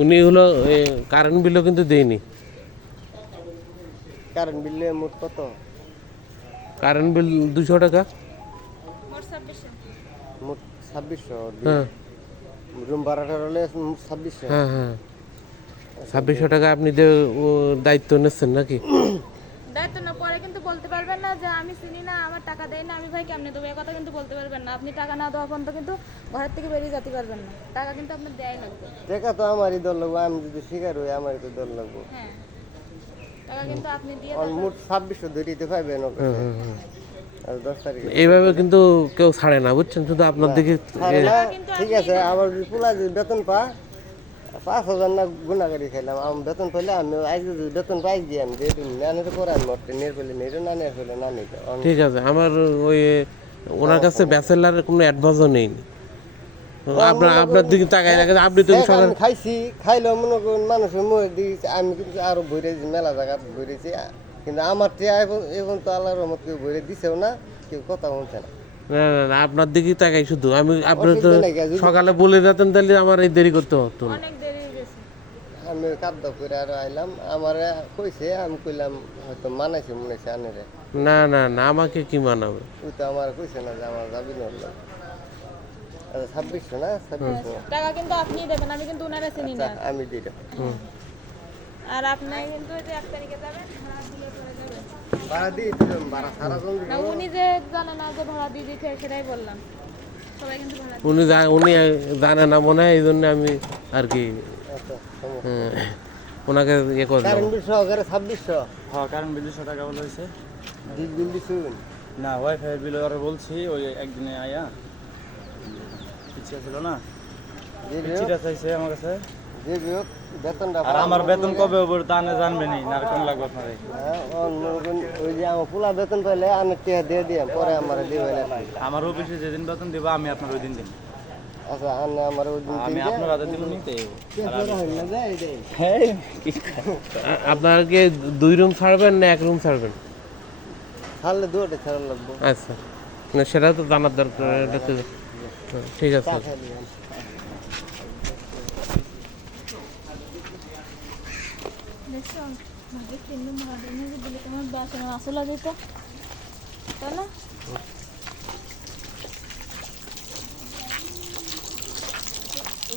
উনি হলো কারেন্ট বিলও কিন্তু দেয়নি। কারেন্ট বিলে মোট কত? কারেন্ট বিল 200 টাকা। মোট 2600। হ্যাঁ রুম ভাড়াটা হলে 2600। হ্যাঁ হ্যাঁ, 2600 টাকা আপনি দায়িত্ব নিচ্ছেন নাকি? দায়িত্ব না পরে কিন্তু বলতে পারবেন না যে আমি চিনি না, আমার টাকা দেয় না, আমি ভাই কেমনে দেবো, এই কথা কিন্তু বলতে পারবেন না। আপনি টাকা না দেওয়া পর্যন্ত কিন্তু ঘরের থেকে বেরিয়ে যেতে পারবেন না। টাকা কিন্তু আপনার দেয়াই লাগবে। টাকা তো আমারই দল লাগবো, আমি যদি শিকার হই আমারই তো দল লাগবো। হ্যাঁ, টাকা কিন্তু আপনি দিয়ে মোট 2600 ধরিতে পাইবেন ওকে। আর 10 তারিখে এইভাবে কিন্তু কেউ ছাড়ে না, বুঝছেন? শুধু আপনার দিকে ছাড়ে না, ঠিক আছে। আবার যদি পোলা যদি বেতন পা 5000 না গুণাগারি খাইলাম, আমি বেতন পাইলে আমি আজকে যদি বেতন পাই গিয়ে আমি দিয়ে দিন, না নিতে করে আমি মরতে নিয়ে পেলে নিয়ে না নিয়ে পেলে না নিতে। ঠিক আছে। আমার ওই ওনার কাছে ব্যাচেলারের কোনো অ্যাডভান্সও নেই। আপনার দিকে তাকাই রাখেন, আপনি তো সকাল আমি খাইছি, খাইলেও মনে করুন মানুষের মুখে দিয়েছি, আমি কিন্তু আরো ভরেছি, মেলা জায়গা ভরেছি, কিন্তু আমার টিয়া এখন তো আল্লাহর রহমত কেউ ভরে দিছেও না, কেউ কথা বলছে না। না না না, আপনার দিকেই তাকাই শুধু। আপনি তো সকালে বলে যেতেন তাহলে আমার এই দেরি করতে হতো না। অনেক দেরি হয়ে গেছে। আমি কাদ্য করে আর আইলাম, আমার কইছে, আমি কইলাম হয়তো মানাইছে মনে হচ্ছে আনেরে। না না না, আমাকে কি মানাবে? ওই তো আমার কইছে না যে আমার যাবি না। আচ্ছা 2600 না 2600 টাকা কিন্তু আপনিই দেবেন, আমি কিন্তু ওনারা চিনি না। আমি দিই। আর আপনি কিন্তু ওই যে 1 তারিখে যাবেন, ভাড়া দিয়ে পরে যাবেন। ভাড়া দিই দিলাম, ভাড়া সারা জন না, উনি যে জানে না যে ভাড়া দিয়ে দিতে, সেটাই বললাম। সবাই কিন্তু ভাড়া উনি জানে না মনে হয়, এই জন্য আমি আর কি আচ্ছা ওনাকে ইয়ে করলাম। কারেন্ট বিল সহকারে 2600। হ্যাঁ, কারণ বিল 200 টাকা বলে হয়েছে। ডিপ বিল দিছুন? না, ওয়াইফাই বিল আরো বলছি, ওই একদিনে আয়া ইচ্ছা ছিল না, চিঠা চাইছে আমার কাছে। যে বিয়োগ বেতনটা আর আমার বেতন কবে হবে তা না জানবেনি, না রকম লাগবে আপনার। ওই যে আমার পোলা বেতন পাইলে আমি টিয়া দিয়ে দিয়ে পরে আমার দিবে না। আমার অফিসে যেদিন বেতন দিব আমি আপনার ওই দিন দিন। আচ্ছা আনে আমার ওই দিন আমি আপনার হাতে দিব নিতে। আপনার কি 2 রুম ছাড়বেন না 1 রুম ছাড়বেন? ছাড়লে দুটো ছাড়া লাগবো। আচ্ছা, না সেটা তো জানার দরকার। এটা তো ঠিক আছে। দেখছো, আমাদের 3 দিন ভাড়া দিয়ে দিলে তোমার 10 আসলে যেত, তাই না?